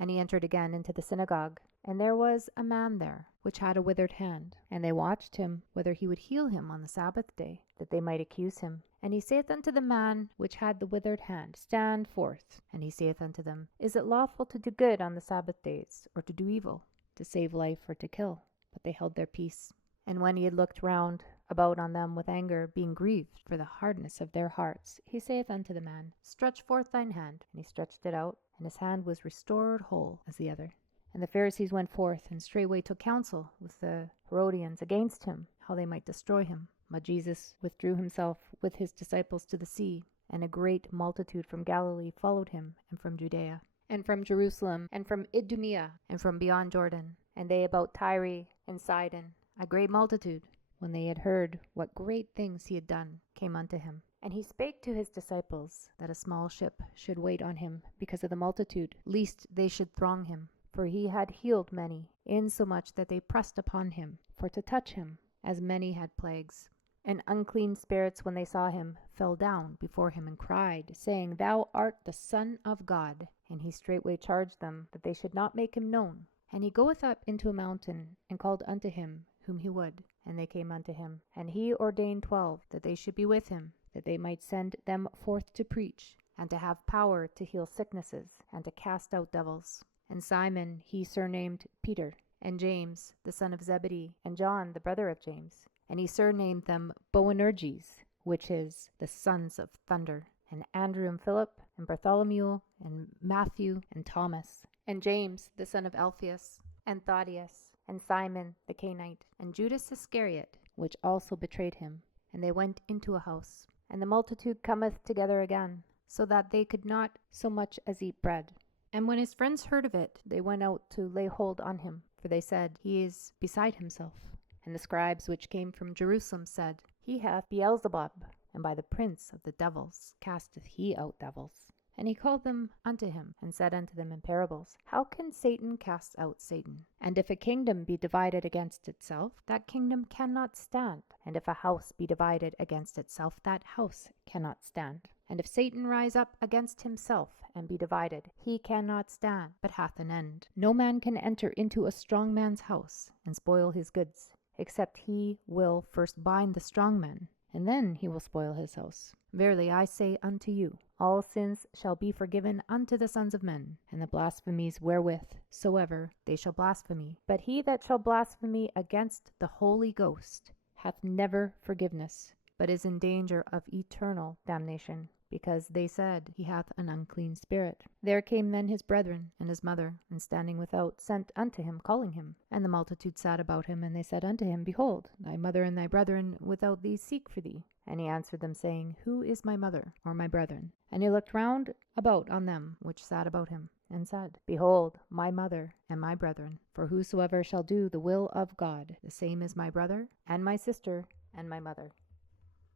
And he entered again into the synagogue, and there was a man there, which had a withered hand. And they watched him, whether he would heal him on the Sabbath day, that they might accuse him. And he saith unto the man which had the withered hand, Stand forth. And he saith unto them, Is it lawful to do good on the Sabbath days, or to do evil, to save life, or to kill? But they held their peace. And when he had looked round about on them with anger, being grieved for the hardness of their hearts, he saith unto the man, Stretch forth thine hand. And he stretched it out, and his hand was restored whole as the other. And the Pharisees went forth, and straightway took counsel with the Herodians against him, how they might destroy him. But Jesus withdrew himself with his disciples to the sea, and a great multitude from Galilee followed him, and from Judea, and from Jerusalem, and from Idumea, and from beyond Jordan, and they about Tyre and Sidon, a great multitude, when they had heard what great things he had done, came unto him. And he spake to his disciples that a small ship should wait on him because of the multitude, lest they should throng him. For he had healed many, insomuch that they pressed upon him for to touch him, as many had plagues. And unclean spirits, when they saw him, fell down before him and cried, saying, Thou art the Son of God. And he straightway charged them that they should not make him known. And he goeth up into a mountain, and called unto him whom he would. And they came unto him. And he ordained 12, that they should be with him, that they might send them forth to preach, and to have power to heal sicknesses, and to cast out devils. And Simon he surnamed Peter, and James the son of Zebedee, and John the brother of James. And he surnamed them Boanerges, which is the sons of thunder, and Andrew and Philip, and Bartholomew, and Matthew, and Thomas, and James the son of Alphaeus, and Thaddeus, and Simon the Canaanite, and Judas Iscariot, which also betrayed him. And they went into a house. And the multitude cometh together again, so that they could not so much as eat bread. And when his friends heard of it, they went out to lay hold on him, for they said, He is beside himself. And the scribes which came from Jerusalem said, He hath Beelzebub, and by the prince of the devils casteth he out devils. And he called them unto him, and said unto them in parables, How can Satan cast out Satan? And if a kingdom be divided against itself, that kingdom cannot stand. And if a house be divided against itself, that house cannot stand. And if Satan rise up against himself, and be divided, he cannot stand, but hath an end. No man can enter into a strong man's house, and spoil his goods, except he will first bind the strong man, and then he will spoil his house. Verily I say unto you, all sins shall be forgiven unto the sons of men, and the blasphemies wherewith soever they shall blaspheme. But he that shall blaspheme against the Holy Ghost hath never forgiveness, but is in danger of eternal damnation, because they said, He hath an unclean spirit. There came then his brethren and his mother, and standing without, sent unto him, calling him. And the multitude sat about him, and they said unto him, Behold, thy mother and thy brethren without thee seek for thee. And he answered them, saying, Who is my mother, or my brethren? And he looked round about on them which sat about him, and said, Behold, my mother and my brethren. For whosoever shall do the will of God, the same is my brother, and my sister, and my mother.